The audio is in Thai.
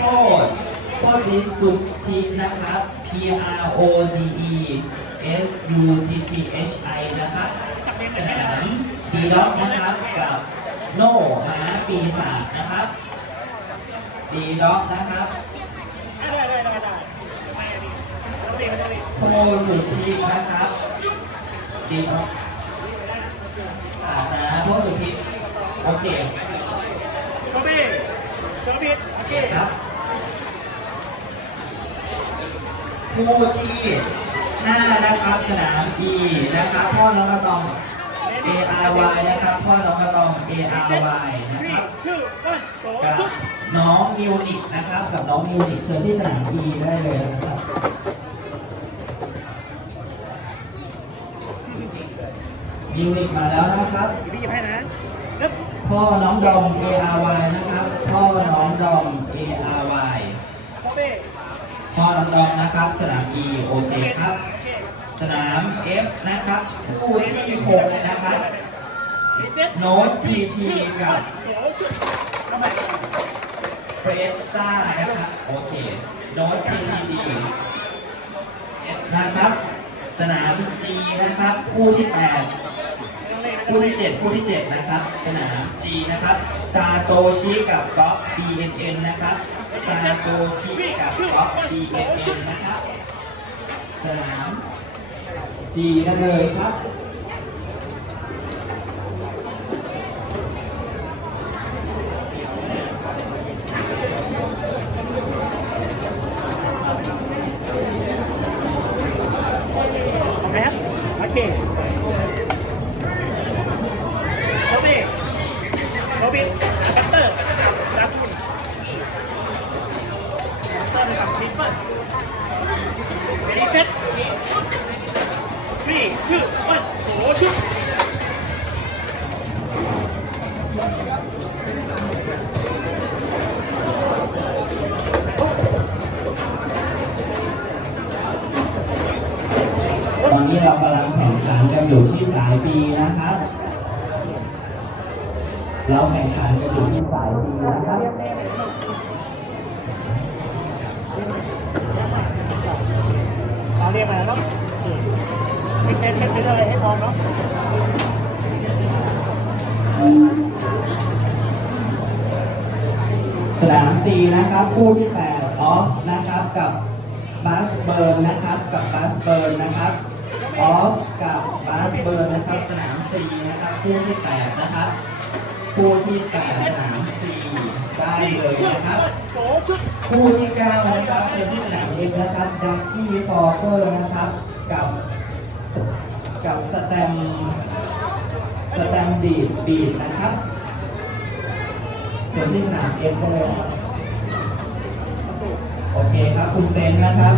โทษโทษดีสุทธินะครับ P R O D E S U T T H I นะครับสนามดีด็อกนะครับกับโน่ม้าปีศาจนะครับดีด็อกนะครับได้ได้ได้ได้ไม่ดีต้องดีไม่ต้องดีโทสุทธินะครับดีด็อกอ่านะโทสุทธิโอเค โชบี้โชบี้โอเค ครับ ผู้ที่ห้านะครับสนาม E นะครับพ่อน้องกระตอง A R Y นะครับพ่อน้องกระตอง A R Y นะครับชื่อตกับน้องมิวนิกนะครับกับน้องมิวนิกเชิญที่สนาม E ได้เลยนะครับมิวนิกมาแล้วนะครับพี่หยิบให้นะพ่อน้องดอม A R Y นะครับพ่อน้องดอม A R Y โชบี้พ่อน้องดอมนะครับ สนาม E โอเคครับ สนาม F นะครับคู่ที่6นะครับ โน้ต PT กับเฟรชซ่านะครับ โอเค โน้ต PTD F นะครับ สนาม G นะครับ คู่ที่ 8คู่ที่ 7 คู่ที่ 7 นะครับสนาม G นะครับ ซาโตชิ กับก๊อฟ BNN นะครับ ซาโตชิกับก๊อปดีเอ็นะครับสนาม G นั่นเลยครับ โอเคครับโอเคโชบี้โชบี้คัตเตอร์ดาบุน คัตเตอร์กับทริปเปิลรีเซ็ตอนโตอนนี้เรากำลังแข่งขันกันอยู่ที่สาย B นะครับ เราแข่งขันกันอยู่ที่สาย B นะครับ รียมาแล้วเนาะเช็คเช็คเช็คเลยให้พร้อมเนาะสนาม C นะครับคู่ที่8ออฟนะครับกับบาสเบิร์นนะครับกับบาสเบิร์นนะครับออฟกับบาสเบิร์นนะครับสนาม C นะครับคู่ที่8นะครับคู่ที่8สนาม C ได้เลยนะครับคู่ที่9นะครับเชิญที่สนามเองนะครับดักกี้ฟอร์เกอร์นะครับ กับกับสแตมสแตมดีดบีดนะครับเชิญที่สนามเอ็มได้เลยนะครับโอเคครับ คุณเซนนะครับ